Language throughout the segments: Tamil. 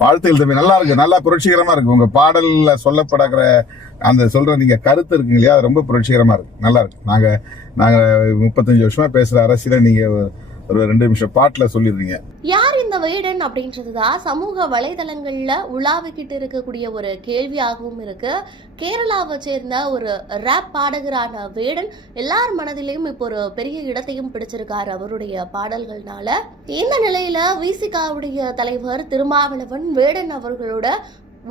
வாழ்த்துக்கள் தம்பி. நல்லா இருக்கு. நல்லா புரட்சிகரமா இருக்கு. உங்க பாடல்ல சொல்லப்படுகிற அந்த சொல்ற நீங்க கருத்து இருக்குங்க இல்லையா? அது ரொம்ப புரட்சிகரமா இருக்கு. நல்லா இருக்கு. நாங்க நாங்க முப்பத்தஞ்சு வருஷமா பேசுற அரசியல நீங்க ஒரு ரெண்டு நிமிஷம் பாட்டுல சொல்லிடுறீங்க. வேடன் அப்படின்றது தான் சமூக வலைதளங்களில் உலாவிக்கிட்டு இருக்கக்கூடிய ஒரு கேள்வியாகவும் இருக்கு. கேரளாவை சேர்ந்த ஒரு ரேப் பாடகரான வேடன் எல்லார் மனதிலையும் இப்போ ஒரு பெரிய இடத்தையும் பிடிச்சிருக்காரு அவருடைய பாடல்கள்னால. இந்த நிலையில விசிகாவுடைய தலைவர் திருமாவளவன் வேடன் அவர்களோட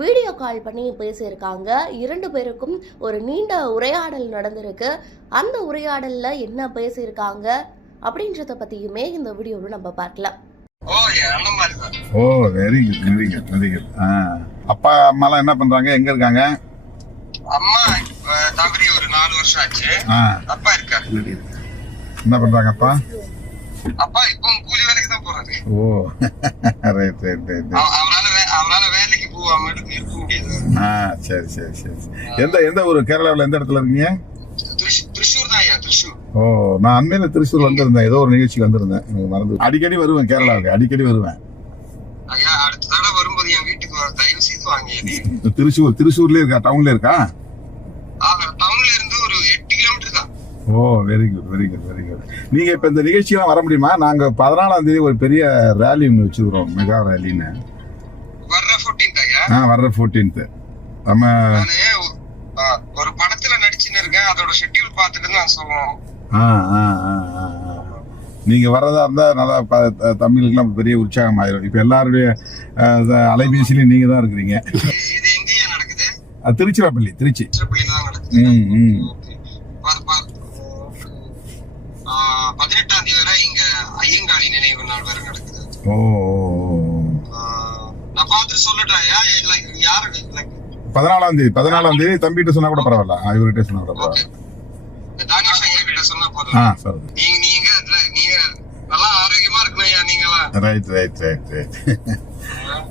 வீடியோ கால் பண்ணி பேசியிருக்காங்க. இரண்டு பேருக்கும் ஒரு நீண்ட உரையாடல் நடந்திருக்கு. அந்த உரையாடலில் என்ன பேசியிருக்காங்க அப்படின்றத பற்றியுமே இந்த வீடியோவில் நம்ம பார்க்கலாம். ஓ very good very good very good அப்பா அம்மாலாம் என்ன பண்றாங்க? எங்க இருக்காங்க? அம்மா தவறி ஒரு நாலு வருஷம் ஆச்சு. அப்பா இருக்காரு. என்ன பண்றாங்க அப்பா? அப்பா இப்போ கூலி வேலைக்கு தான் போறாரு. ஓ. ரைட் ரைட் ரைட் அவ- அவரால வே- அவரால வேலைக்கு போகாம இருக்க முடியாது. ஆ சரி சரி சரி. எந்த எந்த ஊர்? கேரளாவில் எந்த இடத்துல இருக்கீங்க? திருஷூர் ஓ நான் அண்மையில திருச்சூர் வந்திருந்தேன். ஏதோ ஒரு நிகழ்ச்சிக்கு வந்திருந்தேன். எனக்கு மறந்து அடிக்கடி வருவேன் கேரளாவுக்கு. அடிக்கடி வருவேன். ஐயா அடுத்த தடவை வரும்போது என் வீட்டுக்கு வர தயவு செய்து வாங்க. திருச்சூர் திருச்சூர்லயே இருக்கா? டவுன்ல இருக்கா? டவுன்ல இருந்து ஒரு எட்டு கிலோமீட்டர் தான். ஓ very good very good very good நீங்க இப்ப இந்த நிகழ்ச்சியெல்லாம் வர முடியுமா? நாங்க பதினாலாம் தேதி ஒரு பெரிய ரேலி ஒன்று வச்சுக்கிறோம் மெகா ரேலின்னு வர்ற ஃபோர்டீன்த் ஐயா? ஆ வர்ற ஃபோர்டீன்த் நம்ம நீங்க வர்றதா இருந்தா நல்லா ப- த- தமிழுக்கெல்லாம் பெரிய உற்சாகம் ஆயிரும் இப்ப எல்லாருடைய அலைபேசியிலையும் நீங்க தான் இருக்கிறீங்க. திருச்சிராப்பள்ளி திருச்சி. ம் ம். பதினெட்டாம் தேதி வரை இங்க ஐயங்காளி நினைவு நாள் வேற நடக்குது. ஓ நான் பார்த்துட்டு சொல்லட்டா இல்ல யாரு பதினாலாம் தேதி பதினாலாம் தேதி தம்பிகிட்ட சொன்னா கூட பரவாயில்ல. இவர்கிட்ட சொன்னா கூட பரவாயில்ல. தானிஷ் ஐயா கிட்ட சொன்னா ஆ போதும் சரி நீங்க நீங்க அதுல நீங்க நல்லா ஆரோக்கியமா இருக்கணும் ஐயா நீங்களா ரைட் ரைட் ரைட் ரைட்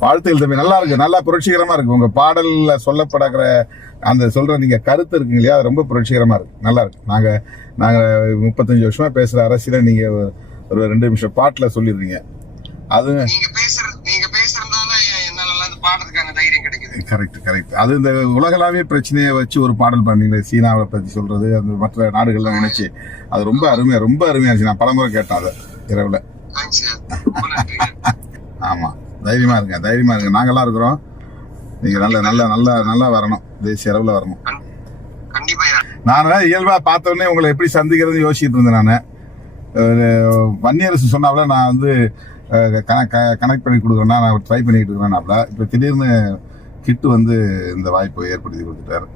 வாழ்த்துக்கள் தம்பி. நல்லா இருக்கு. நல்லா புரட்சிகரமா இருக்கு. உங்க பாடல்ல சொல்லப்படுகிற அந்த சொல்ற நீங்க கருத்து இருக்குங்க இல்லையா? அது ரொம்ப புரட்சிகரமா இருக்கு. நல்லா இருக்கு. நாங்க நாங்க முப்பத்தஞ்சு வருஷமா பேசுற அரசியல நீங்க ஒரு ரெண்டு நிமிஷம் பாட்டுல சொல்லிடுறீங்க. அது நீங்க பேசுறது கரெக்ட் கரெக்ட் அது இந்த உலகளாவிய பிரச்சனையை வச்சு ஒரு பாடல் பண்ணீங்களே சீனாவை பத்தி சொல்றது அந்த மற்ற நாடுகள்லாம் நினைச்சு. அது ரொம்ப அருமையா ரொம்ப அருமையா இருந்துச்சு. நான் பலமுறை கேட்டேன் அதை இரவுல. ஆமா. தைரியமா இருங்க தைரியமா இருங்க. நாங்கெல்லாம் இருக்கிறோம். நீங்க நல்ல நல்ல நல்ல நல்லா வரணும். தேசிய அளவுல வரணும். நான் இயல்பா பார்த்த உடனே உங்களை எப்படி சந்திக்கிறதுன்னு யோசிச்சுட்டு இருந்தேன் நான். வன்னியரசு சொன்னாப்ல நான் வந்து கனெக்ட் பண்ணி கொடுக்குறேன்னா நான் ட்ரை பண்ணிட்டு இருக்கிறேன்னாப்ல இப்போ திடீர்னு கிட்டு வந்து இந்த வாய்ப்பை ஏற்படுத்தி கொடுத்துட்டாரு.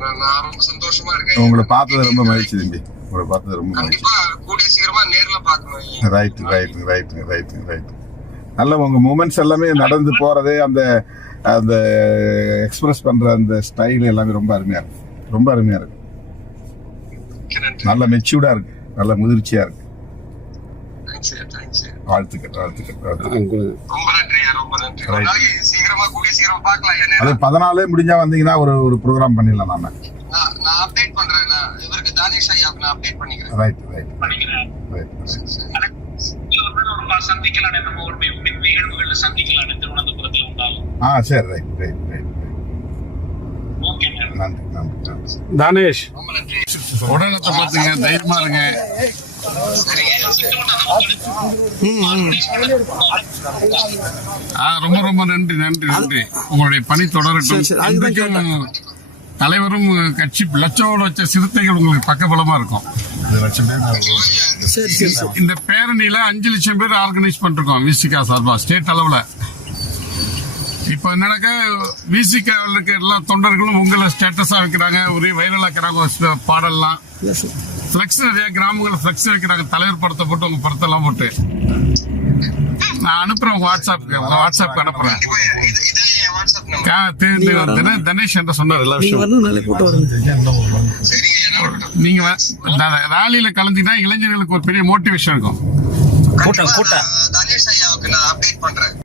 நான் நான் ரொம்ப சந்தோஷமா இருக்கேன். உங்களை பார்த்தது ரொம்ப மகிழ்ச்சி தம்பி. உங்களை பார்த்தது ரொம்ப மகிழ்ச்சி. கண்டிப்பா கூடிய சீக்கிரமா நேர்ல பாக்கணும் ஐயா. Right right right right right நல்ல உங்க மூமெண்ட்ஸ் எல்லாமே நடந்து போறது அந்த அந்த எக்ஸ்பிரஸ் பண்ற அந்த ஸ்டைல் எல்லாமே ரொம்ப அருமையா இருக்கு. ரொம்ப அருமையா இருக்கு. நல்ல மெச்சூர்டா இருக்கு. நல்ல முதிர்ச்சியா இருக்கு. வாழ்த்துக்கள் வாழ்த்துக்கள் வாழ்த்துக்கள். ரொம்ப நன்றி ஒரு. நாளைக்கு சீக்கிரமா பாக்கலாம் அது. பதினாலே முடிஞ்சா வந்தீங்கன்னா ஒரு ஒரு ப்ரோக்ராம் பண்ணிடலாம் நாம. நான் நான் அப்டேட் பண்றேன் நான் இவருக்கு தானிஷ் ஐயாவுக்கு நான் அப்டேட் பண்ணிக்கிறேன். ரைட் ரைட் பண்ணிக்கிறேன். ரைட் சரி. நம்ம ஒரு நிகழ்வுகள்ல சந்திக்கலானே திருவனந்தபுரத்துல உண்டாகும். ஆ சரி ரைட் ரைட் நன்றி நன்றி தானேஷ். ரொம்ப நன்றி. உடனத்தை பார்த்துங்க தைரியமா இருங்க. ரொம்ப ரொம்ப நன்றி நன்றி நன்றி. உங்களுடைய பணி தொடரட்டும். தலைவரும் கட்சி லட்சோட வச்ச சிறுத்தைகள் உங்களுக்கு பக்கபலமா இருக்கும். இந்த பேரணியில அஞ்சு லட்சம் பேர் ஆர்கனைஸ் பண்ணிருக்கோம் விசிகா சார்பா. ஸ்டேட் அளவுல. இப்ப நடக்க விசிகாவில் இருக்க எல்லா தொண்டர்களும் உங்களை ஸ்டேட்டஸா வைக்கிறாங்க. ஒரே வைரல் ஆக்குறாங்க பாடல்லாம். ஃபிளக்ஸ் நிறைய கிராமங்கள் ஃபிளக்ஸ் வைக்கிறாங்க. தலைவர் படத்தை போட்டு உங்க படத்தெல்லாம் போட்டு. நான் அனுப்புறேன் உங்க வாட்ஸ்அப்க்கு அனுப்புறேன். தினேஷ் என்ற சொன்னார். நீங்க ராலியில கலந்தீங்கன்னா இளைஞர்களுக்கு ஒரு பெரிய மோட்டிவேஷன் இருக்கும். கண்டிப்பா நான் தானிஷ் ஐயாவுக்கு நான் அப்டேட் பண்றேன்.